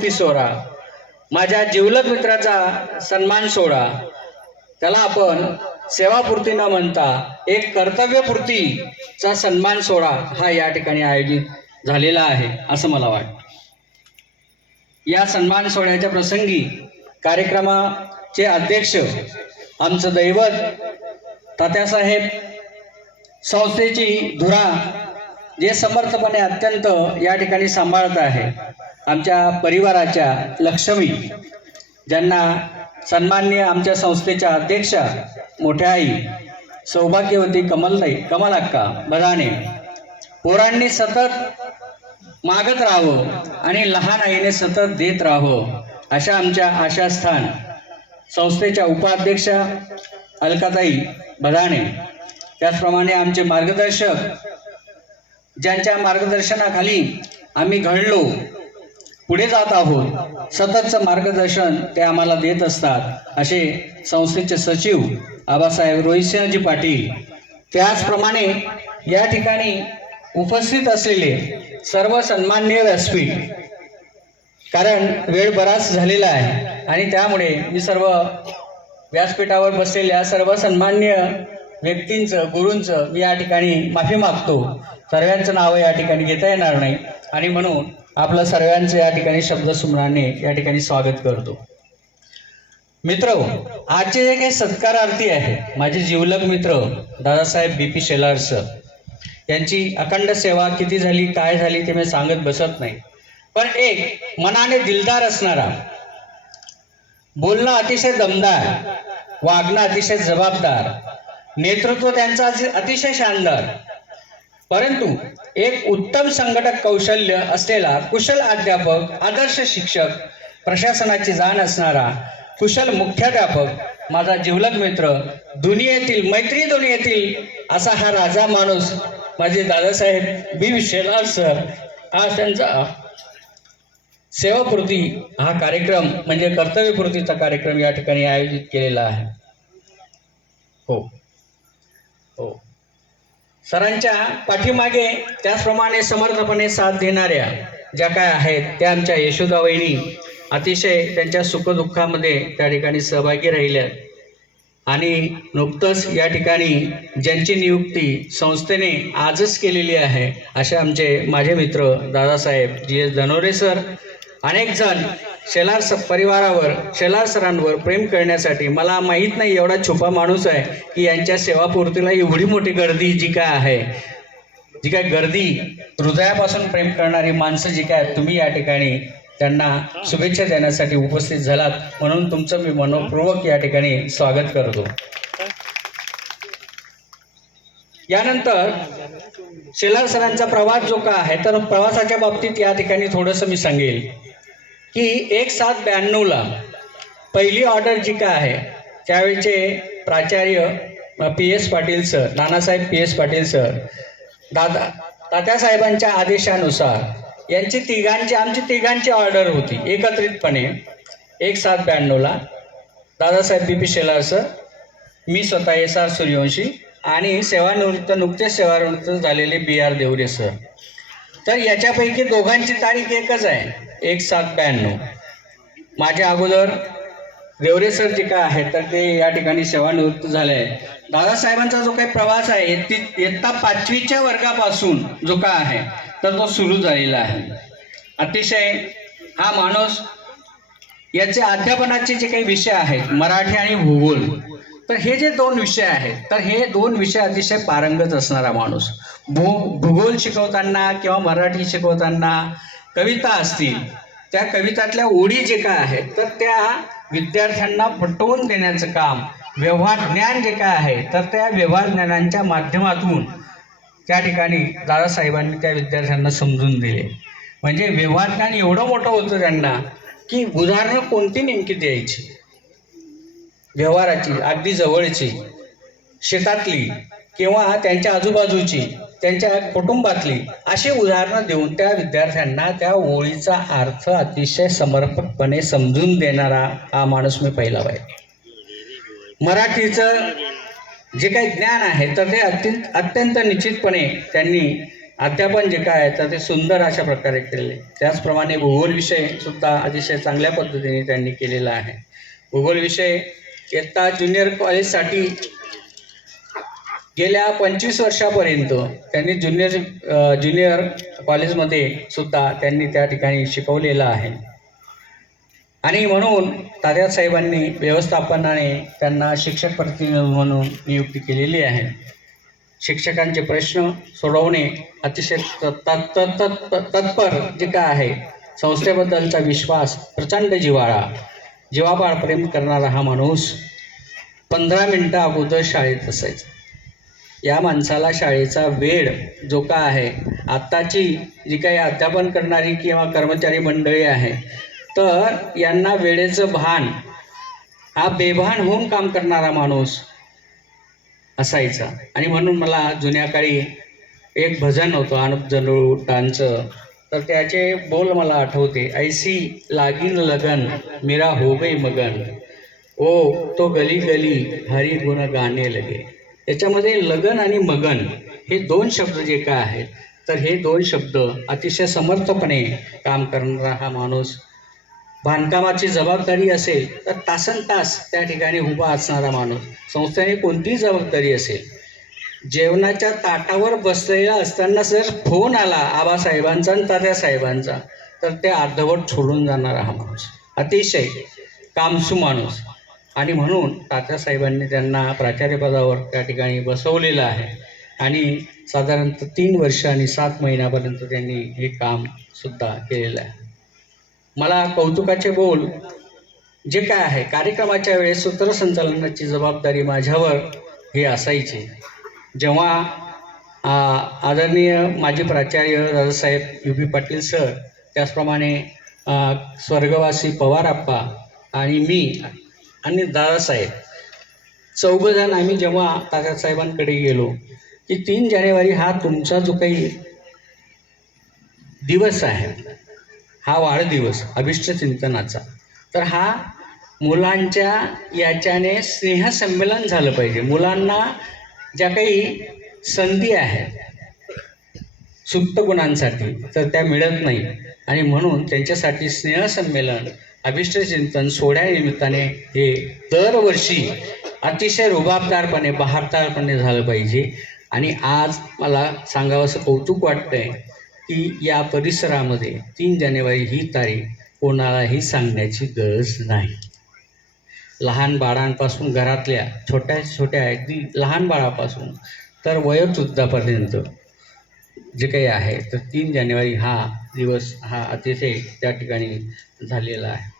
सेवापूर्ती सोहळा, माझ्या जिवलग मित्राचा सन्मान सोहळा, त्याला आपण सेवापूर्ती न म्हणता एक कर्तव्यपूर्तीचा सन्मान सोहळा हा या ठिकाणी आयोजित झालेला आहे असं मला वाटतं. या सन्मान सोहळ्याच्या प्रसंगी कार्यक्रमाचे अध्यक्ष आमचं दैवत तात्यासाहेब संस्थेची धुरा जे समर्थपणे अत्यंत या ठिकाणी सांभाळत आहे, आमच्या परिवाराच्या लक्ष्मी, ज्यांना सन्माननीय आमच्या संस्थेच्या अध्यक्षा मोठ्या आई सौभाग्यवती कमल अक्का बदाणे पोरांनी सतत मागत राहावं आणि लहान आईने सतत देत राहावं अशा आमच्या आशास्थान संस्थेच्या उपाध्यक्षा अलकाताई बदाणे, त्याचप्रमाणे आमचे मार्गदर्शक ज्यांच्या मार्गदर्शनाखाली आम्ही घडलो, पुढे जात आहोत, सततचं मार्गदर्शन ते आम्हाला देत असतात असे संस्थेचे सचिव आबासाहेब रोहितसिंहजी पाटील, त्याचप्रमाणे या ठिकाणी उपस्थित असलेले सर्व सन्माननीय व्यासपीठ, कारण वेळ बराच झालेला आहे आणि त्यामुळे मी सर्व व्यासपीठावर बसलेल्या सर्व सन्माननीय व्यक्तींचं, गुरूंचं मी या ठिकाणी माफी मागतो. सर्वांचं नाव या ठिकाणी घेता येणार नाही आणि म्हणून आपलं सर्वांचं या ठिकाणी शब्दसुमनाने या ठिकाणी स्वागत करतो. मित्र, आजचे जे काही सत्कारार्थी आहे, माझे जिवलग मित्र दादासाहेब BP शेलार सर, यांची अखंड सेवा किती झाली, काय झाली ते मी सांगत बसत नाही, पण एक मनाने दिलदार असणारा, बोलणं अतिशय दमदार, वागणं अतिशय जबाबदार, नेतृत्व त्यांचा अतिशय शानदार, परंतु एक उत्तम संघटक कौशल्य असलेला कुशल अध्यापक, आदर्श शिक्षक, प्रशासनाची जाण असणारा कुशल मुख्याध्यापक, माझा जिवलग मित्र, दुनियेतील मैत्री दुनियेतील असा हा राजा माणूस माझे दादासाहेब BP शेलार सर, आज त्यांचा सेवापूर्ती हा कार्यक्रम म्हणजे कर्तव्यपूर्तीचा कार्यक्रम या ठिकाणी आयोजित केलेला आहे. हो हो, सरांच्या पाठीमागे त्याचप्रमाणे समर्थपणे साथ देणाऱ्या ज्या काय आहेत त्या आमच्या यशोदा वहिनी अतिशय त्यांच्या सुखदुःखामध्ये त्या ठिकाणी सहभागी राहिल्या आणि नुकतंच या ठिकाणी ज्यांची नियुक्ती संस्थेने आजच केलेली आहे असे आमचे माझे मित्र दादासाहेब GS धनोरे सर, अनेक जण शेलार परिवारावर, शेलार सरांवर प्रेम करण्यासाठी, मला माहीत नाही एवढा छुपा माणूस आहे की यांच्या सेवापूर्तीला एवढी मोठी गर्दी जी काय आहे, जी काय गर्दी, हृदयापासून प्रेम करणारी माणसं जी काय, तुम्ही या ठिकाणी त्यांना शुभेच्छा देण्यासाठी उपस्थित झालात, म्हणून तुमचं मी मनपूर्वक या ठिकाणी स्वागत करतो. यानंतर शेलार सरांचा प्रवास जो का आहे, तर प्रवासाच्या बाबतीत या ठिकाणी थोडंसं मी सांगेल की 1792ला पहिली ऑर्डर जी काय आहे त्यावेळेचे प्राचार्य PS Patil sir, Nanasaheb PS Patil sir, तात्यासाहेबांच्या आदेशानुसार आमची तिघांची ऑर्डर होती एकत्रितपणे 1792ला. दादासाहेब BP शेलार सर, मी स्वतः SR सूर्यवंशी आणि नुकतेच सेवानिवृत्त झालेले BR देवरे सर. तर याच्यापैकी दोघांची तारीख एकच आहे, 1792. माझ्या अगोदर देवरे सर जे काय आहे तर ते या ठिकाणी सेवानिवृत्त झाले आहे. दादासाहेबांचा जो काही प्रवास आहे इयत्ता 5वीच्या वर्गापासून जो काय आहे तर तो सुरू झालेला आहे. अतिशय हा माणूस, याचे अध्यापनाचे जे काही विषय आहेत मराठी आणि भूगोल, तर हे जे 2 विषय आहेत तर हे 2 विषय अतिशय पारंगत असणारा माणूस. भूगोल शिकवताना किंवा मराठी शिकवताना कविता असतील, त्या कवितातल्या ओळी जे काय आहेत तर त्या विद्यार्थ्यांना पटवून देण्याचं काम, व्यवहार ज्ञान जे काय आहे तर त्या व्यवहार ज्ञानांच्या माध्यमातून त्या ठिकाणी दादासाहेबांनी त्या विद्यार्थ्यांना समजून दिले. म्हणजे व्यवहार ज्ञान एवढं मोठं होतं त्यांना की उदाहरणं कोणती नेमकी द्यायची, व्यवहाराची, अगदी जवळची, शेतातली किंवा त्यांच्या आजूबाजूची, त्यांच्या कुटुंबातली, अशी उदाहरणं देऊन त्या विद्यार्थ्यांना त्या ओळीचा अर्थ अतिशय समर्पकपणे समजून देणारा हा माणूस मी पहिला पाहिजे. मराठीचं जे काही ज्ञान आहे तर ते अत्यंत निश्चितपणे त्यांनी अध्यापन जे काय आहे तर ते सुंदर अशा प्रकारे केलेले. त्याचप्रमाणे भूगोल विषय सुद्धा अतिशय चांगल्या पद्धतीने त्यांनी केलेला आहे. भूगोल विषय इयत्ता ज्युनियर कॉलेजसाठी गेल्या 25 वर्षापर्यंत त्यांनी ज्युनियर कॉलेजमध्ये सुद्धा त्यांनी त्या ठिकाणी शिकवलेलं आहे. आणि म्हणून तात्यासाहेबांनी व्यवस्थापनाने त्यांना शिक्षक प्रतिनिधी म्हणून नियुक्ती केलेली आहे. शिक्षकांचे प्रश्न सोडवणे अतिशय तत्पर जे काय आहे, संस्थेबद्दलचा विश्वास, प्रचंड जीवापाड प्रेम करणारा हा माणूस 15 मिनटं अगोदर शाळेत असायचा. या माणसाला शाळेचा वेळ जो काय आहे, आत्ताची जी काही अध्यापन करणारी किंवा कर्मचारी मंडळी आहे तर यांना वेळेचं भान, हा बेभान होऊन काम करणारा माणूस असायचा. आणि म्हणून मला जुन्या काळी एक भजन होतं अनुप जलोटांचं, तर त्याचे बोल मला आठवते. ऐसी लागीन लगन मेरा हो गई मगन, ओ तो गली गली हरी गुण गाणे लगे. याच्यामध्ये लगन आणि मगन हे 2 शब्द जे काय आहेत तर हे 2 शब्द अतिशय समर्थपणे काम करणारा हा माणूस, बांधकामाची जबाबदारी असेल तर तासनतास त्या ठिकाणी उभा असणारा माणूस, संस्थेने कोणतीही जबाबदारी असेल, जेवणाच्या ताटावर बसलेला असताना जर फोन आला आबासाहेबांचा आणि तात्यासाहेबांचा तर ते अर्धवट सोडून जाणारा हा माणूस, अतिशय कामसू माणूस. आणि म्हणून तात्यासाहेबांनी त्यांना प्राचार्यपदावर त्या ठिकाणी बसवलेलं आहे. आणि साधारणतः 3 वर्ष आणि 7 महिन्यापर्यंत त्यांनी हे कामसुद्धा केलेलं आहे. मला कौतुकाचे बोल जे काय आहे, कार्यक्रमाच्या वेळेस सूत्रसंचालनाची जबाबदारी माझ्यावर हे असायची. जेव्हा आदरणीय माजी प्राचार्य दादासाहेब UP पाटील सर, त्याचप्रमाणे स्वर्गवासी पवारआप्पा आणि मी आणि दादासाहेब चौघजण आम्ही जेव्हा तात्यासाहेबांकडे गेलो की 3 जानेवारी हा तुमचा जो काही दिवस आहे, हा वाढदिवस अभिष्टचिंतनाचा, तर हा मुलांच्या याच्याने स्नेहसंमेलन झालं पाहिजे. मुलांना ज्या काही संधी आहेत सुप्त गुणांसाठी तर त्या मिळत नाही. आणि म्हणून त्यांच्यासाठी स्नेहसंमेलन, अभिष्टचिंतन सोहळ्यानिमित्ताने हे दरवर्षी अतिशय रुबाबदारपणे, बहारदारपणे झालं पाहिजे. आणि आज मला सांगावंसं कौतुक वाटतंय की या परिसरामध्ये 3 जानेवारी ही तारीख कोणालाही सांगण्याची गरज नाही. लहान बाळांपासून, घरातल्या छोट्या अगदी लहान बाळापासून तर वयोवृद्धापर्यंत जे काही आहे तर 3 जानेवारी हा दिवस हा अतिशय त्या ठिकाणी झालेला आहे.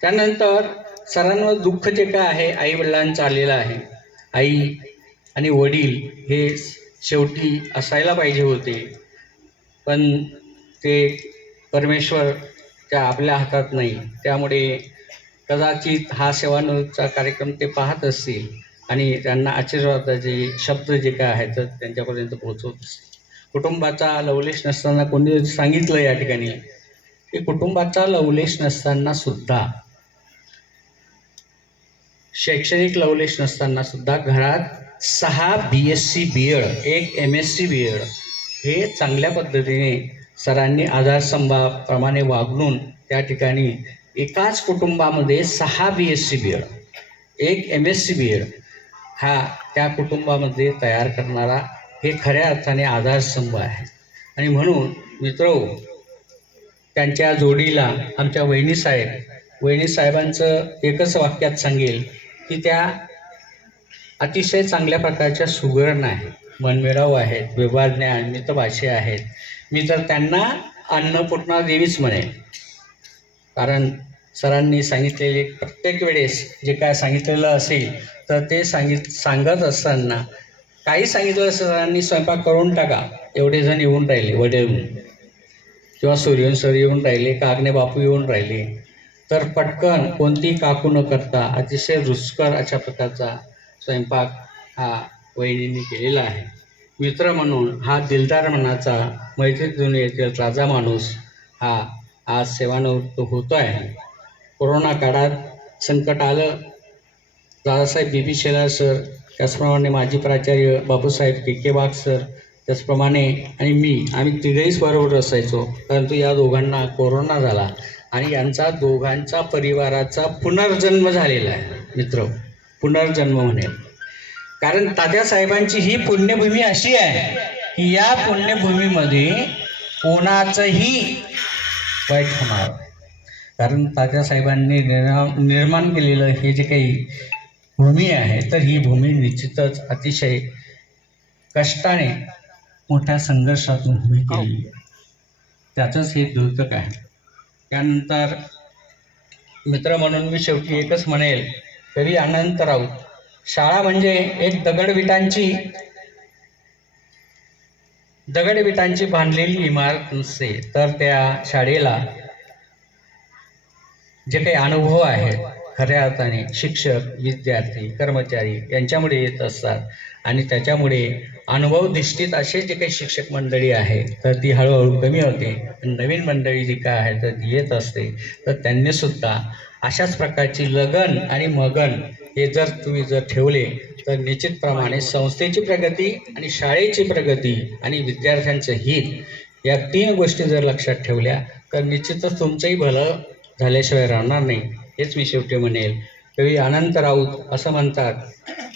त्यानंतर सरांवर दुःख जे काय आहे आईवडिलांचं आलेलं आहे. आई आणि वडील हे शेवटी असायला पाहिजे होते, पण ते परमेश्वरच्या आपल्या हातात नाही. त्यामुळे कदाचित हा सेवानिवृत्तीचा कार्यक्रम ते पाहत असतील आणि त्यांना आशीर्वादाचे शब्द जे काय आहेत तर त्यांच्यापर्यंत पोहोचवत असतील. कुटुंबाचा लवलेश नसताना, कोणी सांगितलं या ठिकाणी की कुटुंबाचा लवलेश नसताना सुद्धा, शैक्षणिक लवलेश नसताना सुद्धा घरात 6 BSc BEd, 1 MSc BEd हे चांगल्या पद्धतीने सरांनी आधारस्तंभाप्रमाणे वागणून त्या ठिकाणी एकाच कुटुंबामध्ये 6 BSc BEd, 1 MSc BEd हा त्या कुटुंबामध्ये तयार करणारा हे खऱ्या अर्थाने आधारस्तंभ आहे. आणि म्हणून मित्रहो, त्यांच्या जोडीला आमच्या वहिनीसाहेबांचं एकच वाक्यात सांगेल की त्या अतिशय चांगल्या प्रकारच्या सुगरण आहेत, मनमिळाऊ आहेत, व्यवहारज्ञान, मितभाषी आहेत. मी तर त्यांना अन्नपूर्णा देवीच म्हणेन. कारण सरांनी सांगितलेले प्रत्येक वेळेस जे काय सांगितलेलं असेल तर ते सांगत असताना काही सांगितलं सरांनी, स्वयंपाक करून टाका, एवढे जण येऊन राहिले, वडेहून किंवा सूर्यवंश सर येऊन राहिले, कागणे बापू येऊन राहिले, तर पटकन कोणतीही काकू न करता अतिशय रुचकर अशा प्रकारचा स्वयंपाक हा वहिनींनी केलेला आहे. मित्र म्हणून हा दिलदार मनाचा, मैत्री दुनियेतील राजा माणूस हा आज सेवानिवृत्त होतो आहे. कोरोना काळात संकट आलं, दादासाहेब BB शेलार सर, त्याचप्रमाणे माजी प्राचार्य बापूसाहेब KK वाघ सर, त्याचप्रमाणे आणि आम्ही तिघेहीच बरोबर असायचो, परंतु या दोघांना कोरोना झाला आणि यांचा दोघांचा परिवाराचा पुनर्जन्म झालेला आहे मित्र, पुनर्जन्म म्हणेल. कारण तात्यासाहेबांची ही पुण्यभूमी अशी आहे की या पुण्यभूमीमध्ये कोणाचंही वाईट होणार, कारण तात्यासाहेबांनी निर्माण केलेलं हे जे काही भूमी आहे, तर ही भूमी निश्चितच अतिशय कष्टाने मोठ्या संघर्षातून उभी केली, त्याचंच हे द्योतक आहे. त्यानंतर मित्र म्हणून मी शेवटी एकच म्हणेल, कवी अनंत राऊत, शाळा म्हणजे एक दगडविटांची बांधलेली इमारत नसते, तर त्या शाळेला जे काही अनुभव आहेत खऱ्या अर्थाने शिक्षक, विद्यार्थी, कर्मचारी यांच्यामुळे येत असतात आणि त्याच्यामुळे अनुभवधिष्ठित असे जे काही शिक्षक मंडळी आहे तर ती हळूहळू कमी होते, नवीन मंडळी जी काय आहे तर ती येत असते. तर त्यांनीसुद्धा अशाच प्रकारची लगन आणि मगन हे जर तुम्ही ठेवले तर निश्चितप्रमाणे संस्थेची प्रगती आणि शाळेची प्रगती आणि विद्यार्थ्यांचं हित या 3 गोष्टी जर लक्षात ठेवल्या तर निश्चितच तुमचंही भलं झाल्याशिवाय राहणार नाही. हेच मी शेवटी म्हणेल. कवी अनंत राऊत असं म्हणतात,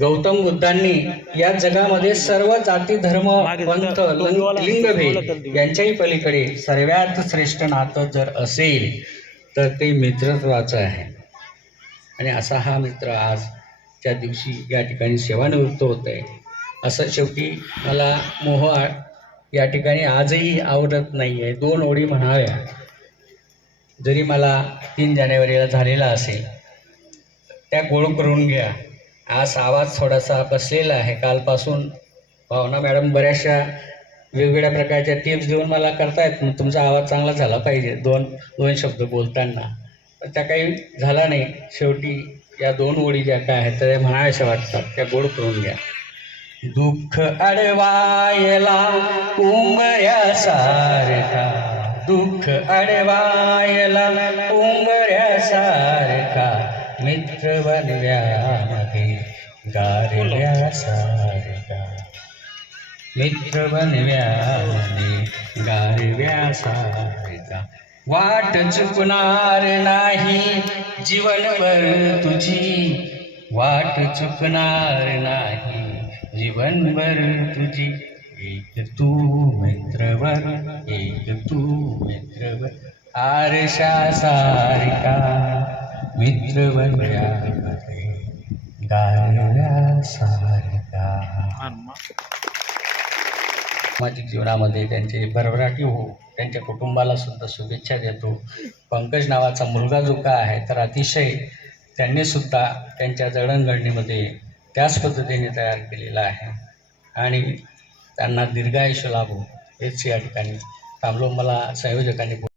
गौतम बुद्धांनी या जगामध्ये सर्व जाती, धर्म, पंथ, लिंगभेद यांच्याही पलीकडे सर्वात श्रेष्ठ नातं जर असेल तर ते मित्रत्वाचं आहे. आणि असा हा मित्र आजच्या दिवशी या ठिकाणी सेवानिवृत्त होत आहे. असं शेवटी मला मोह या ठिकाणी आजही आवडत नाही आहे. 2 ओळी म्हणाव्या, जरी मला 3 जानेवारीला झालेला असेल त्या गोळ करून घ्या. आज आवाज थोडासा बसलेला आहे. कालपासून भावना मॅडम बऱ्याचशा वेगवेगळ्या प्रकारच्या टिप्स देऊन मला करतायत, तुमचा आवाज चांगला झाला पाहिजे दोन शब्द बोलताना, पण त्या काही झाला नाही. शेवटी या 2 ओळी ज्या काय आहेत त्या म्हणाव्याशा वाटतात, त्या गोड करून घ्या. दुःख अडवायला उंबऱ्यासारखा, दुःख अडवायला उंबऱ्यासारखा, मित्र बनव्यामध्ये गारव्यासारखा, मित्र बनव्यामध्ये गारव्यासारखा, वाट चुकणार नाही जीवनभर तुझी, वाट चुकणार नाही जीवनभर तुझी, एक तू मित्रवर, एक तू मित्रवर, आरशासारखा मित्र बनव्यामध्ये गारव्यासारखा. सामाजिक जीवनामध्ये त्यांचे भरभराटी हो, त्यांच्या कुटुंबाला सुद्धा शुभेच्छा देतो. पंकज नावाचा मुलगा जो का आहे तर अतिशय त्यांनीसुद्धा त्यांच्या जडणघडणीमध्ये त्याच पद्धतीने तयार केलेला आहे आणि त्यांना दीर्घायुष्य लाभो हेच या ठिकाणी थांबलो. मला संयोजकांनी